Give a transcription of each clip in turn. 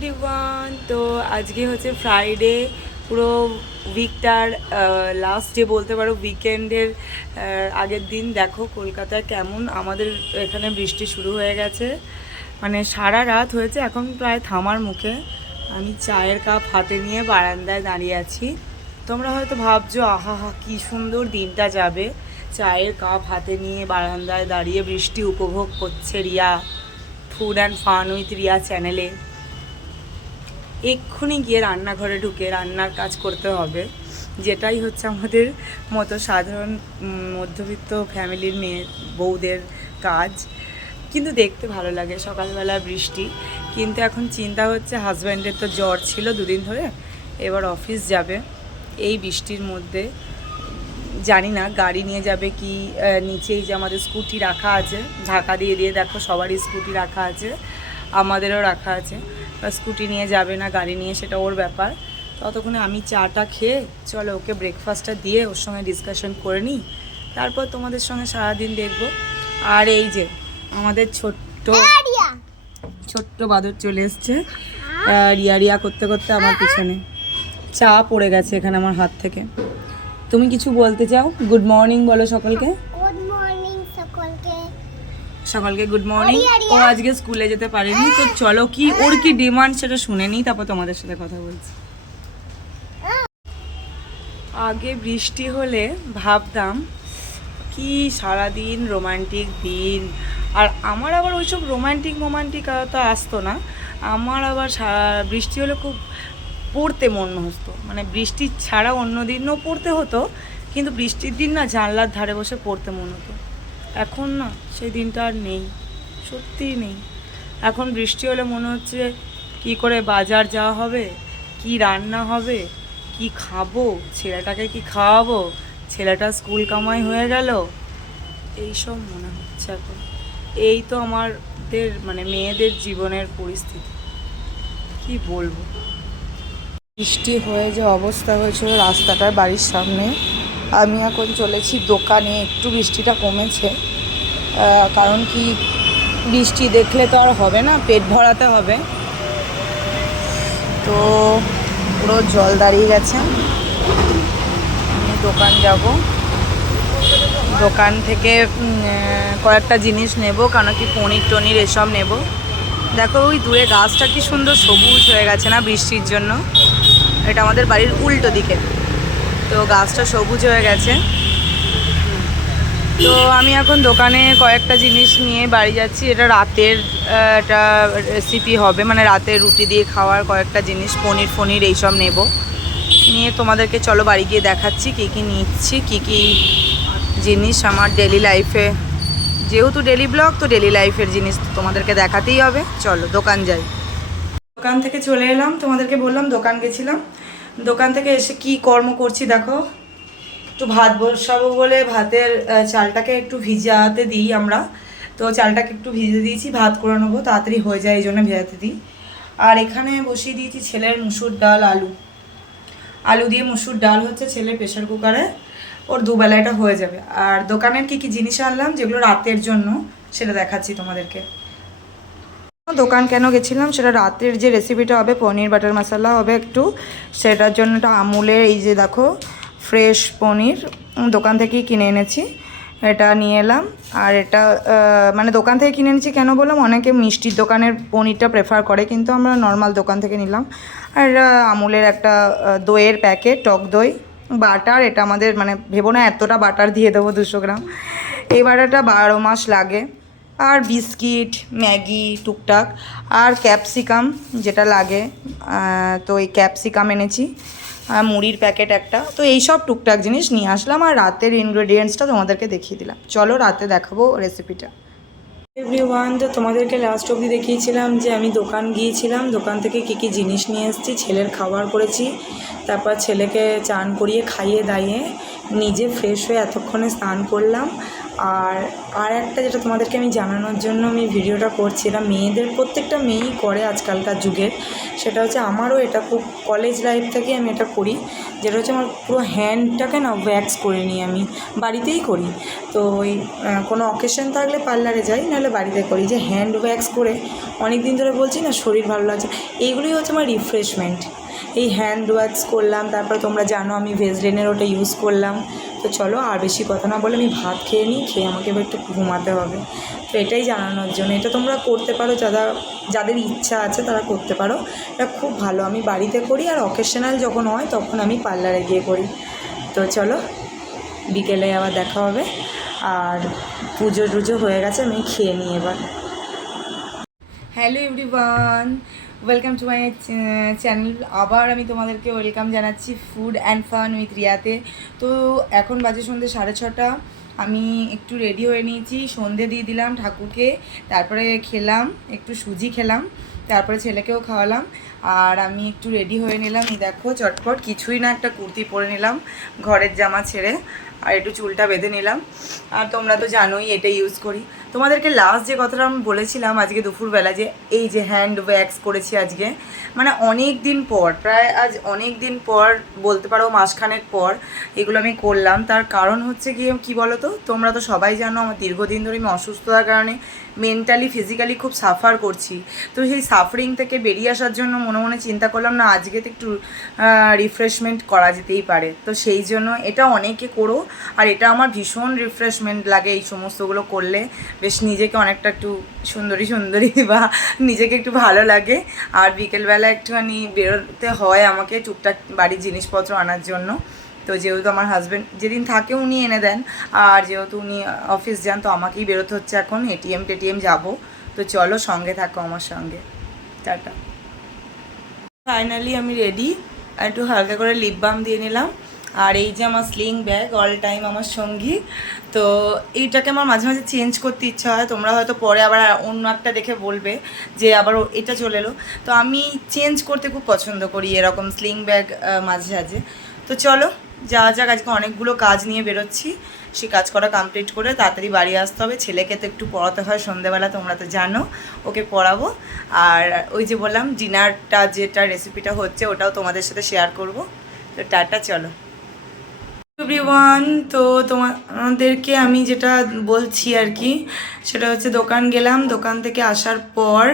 Everyone, তো আজকে হচ্ছে ফ্রাইডে, পুরো উইকটার লাস্ট ডে বলতে পারো, উইকেন্ডের আগের দিন। দেখো কলকাতায় কেমন আমাদের এখানে বৃষ্টি শুরু হয়ে গেছে, মানে সারা রাত হয়েছে, এখন প্রায় থামার মুখে। আমি চায়ের কাপ হাতে নিয়ে বারান্দায় দাঁড়িয়ে আছি। তোমরা হয়তো ভাবছো আহা হা কী সুন্দর দিনটা যাবে, চায়ের কাপ হাতে নিয়ে বারান্দায় দাঁড়িয়ে বৃষ্টি উপভোগ করছে Riya. Food and fun with Riya চ্যানেলে এক্ষুনি গিয়ে রান্নাঘরে ঢুকে রান্নার কাজ করতে হবে, যেটাই হচ্ছে আমাদের মতো সাধারণ মধ্যবিত্ত ফ্যামিলির মেয়ে বউদের কাজ। কিন্তু দেখতে ভালো লাগে সকালবেলা বৃষ্টি। কিন্তু এখন চিন্তা হচ্ছে, হাজব্যান্ডের তো জ্বর ছিল দুদিন ধরে, এবার অফিস যাবে এই বৃষ্টির মধ্যে। জানি না গাড়ি নিয়ে যাবে কি, নিচেই যে আমাদের স্কুটি রাখা আছে, ঢাকা দিয়ে দিয়ে দেখো সবারই স্কুটি রাখা আছে, আমাদেরও রাখা আছে। স্কুটি নিয়ে যাবে না গাড়ি নিয়ে, সেটা ওর ব্যাপার। ততক্ষণে আমি চাটা খেয়ে চলো ওকে ব্রেকফাস্টটা দিয়ে ওর সঙ্গে ডিসকাশন করে নিই, তারপর তোমাদের সঙ্গে সারাদিন দেখব। আর এই যে আমাদের ছোট্ট বাদর চলে এসছে রিয়া রিয়া করতে করতে আমার পিছনে। চা পড়ে গেছে এখানে আমার হাত থেকে। তুমি কিছু বলতে চাও? গুড মর্নিং বলো সকলকে। গুড মর্নিং সকলকে। সকলকে গুড মর্নিং। ও আজকে স্কুলে যেতে পারেনি, তো চলো কি ওর কি ডিমান্ড সেটা শুনে নিই, তারপর তোমাদের সাথে কথা বলছি। আগে বৃষ্টি হলে ভাবতাম কি সারাদিন রোমান্টিক দিন, আর আমার আবার ওইসব রোমান্টিক তো আসতো না। আমার আবার বৃষ্টি হলে খুব পড়তে মন হতো, মানে বৃষ্টি ছাড়া অন্য দিনও পড়তে হতো, কিন্তু বৃষ্টির দিন না জানলার ধারে বসে পড়তে মন হতো। এখন না সেই দিনটা আর নেই, সত্যিই নেই। এখন বৃষ্টি হলে মনে হচ্ছে কি করে বাজার যাওয়া হবে, কি রান্না হবে, কি খাবো, ছেলেটাকে কি খাওয়াবো, ছেলেটা স্কুল কামাই হয়ে গেল, এইসব মনে হচ্ছে এখন। এই তো আমাদের মানে মেয়েদের জীবনের পরিস্থিতি, কি বলবো। বৃষ্টি হয়ে যে অবস্থা হয়েছিল রাস্তাটার বাড়ির সামনে, আমি এখন চলেছি দোকানে। একটু বৃষ্টিটা কমেছে, কারণ কি বৃষ্টি দেখলে তো আর হবে না, পেট ভরাতে হবে। তো পুরো জল দাঁড়িয়ে গেছে, আমি দোকান যাব। দোকান থেকে কয়েকটা জিনিস নেব, কারণ কি পনির টনির এসব নেব। দেখো ওই দূরে গাছটা কি সুন্দর সবুজ হয়ে গেছে না বৃষ্টির জন্য। এটা আমাদের বাড়ির উল্টো দিকে, তো গাছটা সবুজ হয়ে গেছে। তো আমি এখন দোকানে কয়েকটা জিনিস নিয়ে বাড়ি যাচ্ছি। এটা রাতের একটা রেসিপি হবে, মানে রাতের রুটি দিয়ে খাওয়ার কয়েকটা জিনিস, পনির ফনির এইসব নেব। নিয়ে তোমাদেরকে চলো বাড়ি গিয়ে দেখাচ্ছি কী কী নিচ্ছি, কী কী জিনিস আমার ডেলি লাইফে, যেহেতু ডেলি ব্লগ তো ডেলি লাইফের জিনিস তোমাদেরকে দেখাতেই হবে। চলো দোকান যাই। দোকান থেকে চলে এলাম, তোমাদেরকে বললাম দোকান গেছিলাম। দোকান থেকে এসে কি কর্ম করছি দেখো। একটু ভাত বসাবো বলে ভাতের চালটাকে একটু ভিজাতে দিই আমরা, তো চালটাকে একটু ভিজে দিয়েছি, ভাত করে নেবো, তাড়াতাড়ি হয়ে যায় এই জন্য ভেজাতে দিই। আর এখানে বসিয়ে দিয়েছি ছেলের মুসুর ডাল, আলু দিয়ে মুসুর ডাল হচ্ছে ছেলের প্রেশার কুকারে, ওর দুবেলা এটা হয়ে যাবে। আর দোকানের কি কি জিনিস আনলাম যেগুলো রাতের জন্য সেটা দেখাচ্ছি তোমাদেরকে। দোকান কেন গেছিলাম, সেটা রাতের যে রেসিপিটা হবে, পনির বাটার মশলা হবে একটু, সেটার জন্য একটা আমুলের এই যে দেখো ফ্রেশ পনির দোকান থেকেই কিনে এনেছি, এটা নিয়ে এলাম। আর এটা মানে দোকান থেকে কিনে এনেছি কেন বললাম, অনেকে মিষ্টির দোকানের পনিরটা প্রেফার করে, কিন্তু আমরা নর্মাল দোকান থেকে নিলাম। আর এটা আমুলের একটা দইয়ের প্যাকেট, টক দই, বাটার, এটা আমাদের মানে ভেবো না এতটা বাটার দিয়ে দেবো 200 গ্রাম, এই বাটারটা 12 মাস লাগে। আর বিস্কিট, ম্যাগি টুকটাক, আর ক্যাপসিকাম যেটা লাগে, তো এই ক্যাপসিকাম এনেছি, আর মুড়ির প্যাকেট একটা। তো এই সব টুকটাক জিনিস নিয়ে আসলাম, আর রাতের ইনগ্রেডিয়েন্টসটা তোমাদেরকে দেখিয়ে দিলাম। চলো রাতে দেখাবো রেসিপিটা। এভরিওয়ান, তো তোমাদেরকে লাস্ট অবধি দেখিয়েছিলাম যে আমি দোকান গিয়েছিলাম, দোকান থেকে কী কী জিনিস নিয়ে এসেছি। ছেলের খাবার করেছি, তারপর ছেলেকে চান করিয়ে খাইয়ে দাইয়ে নিজে ফ্রেশ হয়ে এতক্ষণে স্নান করলাম। আর একটা যেটা তোমাদেরকে আমি জানানোর জন্য আমি ভিডিওটা করছি, এটা মেয়েদের প্রত্যেকটা মেয়েই করে আজকালকার যুগের। সেটা হচ্ছে আমারও এটা খুব কলেজ লাইফ থেকে আমি এটা করি, যেটা হচ্ছে আমার পুরো হ্যান্ডটাকে না ওয়্যাক্স করে নিই, আমি বাড়িতেই করি। তো ওই কোনো অকেশন থাকলে পার্লারে যাই, নাহলে বাড়িতে করি, যে হ্যান্ড ওয়্যাক্স করে অনেক দিন ধরে বলছি না শরীর ভালো লাগছে, এইগুলোই হচ্ছে আমার রিফ্রেশমেন্ট। এই হ্যান্ড ওয়াক্স করলাম, তারপরে তোমরা জানো আমি ভেজলিনের ওটা ইউজ করলাম। তো চলো আর বেশি কথা না বলে আমি ভাত খেয়ে নিই, খেয়ে আমাকে এবার একটু ঘুমাতে হবে। তো এটাই জানানোর জন্য, এটা তোমরা করতে পারো, যাদের ইচ্ছা আছে তারা করতে পারো, এটা খুব ভালো। আমি বাড়িতে করি, আর অকেশনাল যখন হয় তখন আমি পার্লারে গিয়ে করি। তো চলো বিকেলে আবার দেখা হবে। আর পুজো টুজো হয়ে গেছে, আমি খেয়ে নিই এবার। Hello everyone, welcome to my channel. আবার আমি তোমাদেরকে ওয়েলকাম জানাচ্ছি ফুড অ্যান্ড ফান উইথ রিয়াতে। তো এখন বাজে সন্ধ্যে 6:30। আমি একটু রেডি হয়ে নিয়েছি, সন্ধে দিয়ে দিলাম ঠাকুরকে, তারপরে খেলাম একটু সুজি খেলাম, তারপরে ছেলেকেও খাওয়ালাম। আর আমি একটু রেডি হয়ে নিলাম, এই দেখো চটপট কিছুই না, একটা কুর্তি পরে নিলাম ঘরের জামা ছেড়ে, আর একটু চুলটা বেঁধে নিলাম। আর তোমরা তো জানোই এটা ইউজ করি। তোমাদেরকে লাস্ট যে কথাটা আমি বলেছিলাম আজকে দুপুরবেলা, যে এই যে হ্যান্ড ওয়্যাক্স করেছি আজকে, মানে অনেক দিন পর, প্রায় আজ অনেক দিন পর বলতে পারো, মাসখানেক পর এগুলো আমি করলাম। তার কারণ হচ্ছে গিয়ে কী বলো তো, তোমরা তো সবাই জানো আমার দীর্ঘদিন ধরে আমি অসুস্থতার কারণে মেন্টালি ফিজিক্যালি খুব সাফার করছি। তো সেই সাফারিং থেকে বেরিয়ে আসার জন্য মনে মনে চিন্তা করলাম না আজকে তো একটু রিফ্রেশমেন্ট করা যেতেই পারে। তো সেই জন্য এটা অনেকে করো, আর এটা আমার ভীষণ রিফ্রেশমেন্ট লাগে এই সমস্তগুলো করলে, বেশ নিজেকে অনেকটা একটু সুন্দরী বা নিজেকে একটু ভালো লাগে। আর বিকেলবেলা একটুখানি বেরোতে হয় আমাকে টুকটাক বাড়ির জিনিসপত্র আনার জন্য। তো যেহেতু আমার হাজব্যান্ড যেদিন থাকে উনি এনে দেন, আর যেহেতু উনি অফিস যান, তো আমাকেই বেরোতে হচ্ছে এখন, টেটিএম যাবো। তো চলো সঙ্গে থাকো আমার সঙ্গে, টাটা। ফাইনালি আমি রেডি, একটু হালকা করে লিপ বাম দিয়ে নিলাম। আর এই যে আমার স্লিং ব্যাগ, অল টাইম আমার সঙ্গী। তো এইটাকে আমার মাঝে মাঝে চেঞ্জ করতে ইচ্ছা হয়, তোমরা হয়তো পরে আবার অন্য একটা দেখে বলবে যে আবার এটা চলে এলো। তো আমি চেঞ্জ করতে খুব পছন্দ করি এরকম স্লিং ব্যাগ মাঝে মাঝে। তো চলো যাওয়া যাক, আজকে অনেকগুলো কাজ নিয়ে বেরোচ্ছি, সেই কাজ করা কমপ্লিট করে তাড়াতাড়ি বাড়ি আসতে হবে। ছেলেকে তো একটু পড়াতে হয় সন্ধ্যেবেলা, তোমরা তো জানো, ওকে পড়াবো। আর ওই যে বললাম ডিনারটা যেটা রেসিপিটা হচ্ছে ওটাও তোমাদের সাথে শেয়ার করব। তো টাটা, চলো এভরিওয়ান। তো তোমাদেরকে আমি যেটা বলছি আর কি, সেটা হচ্ছে দোকান গেলাম, দোকান থেকে আসার পর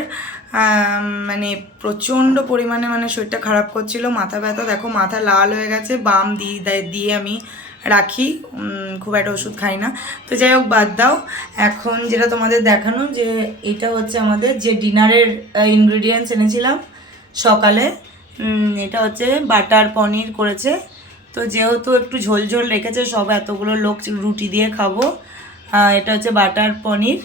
মানে প্রচণ্ড পরিমাণে মানে শরীরটা খারাপ করছিল, মাথা ব্যথা, দেখো মাথা লাল হয়ে গেছে, বাম দিয়ে আমি রাখি, খুব একটা ওষুধ খাই না। তো যাই হোক বাদ দাও, এখন যেটা তোমাদের দেখানো, যে এটা হচ্ছে আমাদের যে ডিনারের ইনগ্রিডিয়েন্টস এনেছিলাম সকালে। এটা হচ্ছে বাটার পনির করেছে। তো যেহেতু একটু ঝোল ঝোল রেখেছে, সব এতগুলো লোক রুটি দিয়ে খাবো, এটা হচ্ছে বাটার পনির।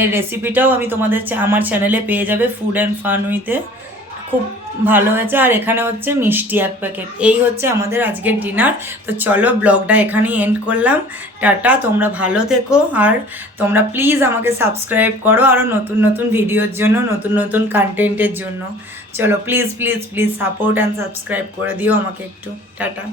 এর রেসিপিটাও আমি তোমাদের আমার চ্যানেলে পেয়ে যাবে, ফুড অ্যান্ড ফান উইথে, খুব ভালো হয়েছে। আর এখানে হচ্ছে মিষ্টি 1 প্যাকেট। এই হচ্ছে আমাদের আজকের ডিনার। তো চলো ব্লগটা এখানেই এন্ড করলাম, টাটা। তোমরা ভালো থেকো, আর তোমরা প্লিজ আমাকে সাবস্ক্রাইব করো আরও নতুন নতুন ভিডিওর জন্য, নতুন নতুন কন্টেন্টের জন্য। চলো please please please support and subscribe করে দিও আমাকে একটু, টাটা।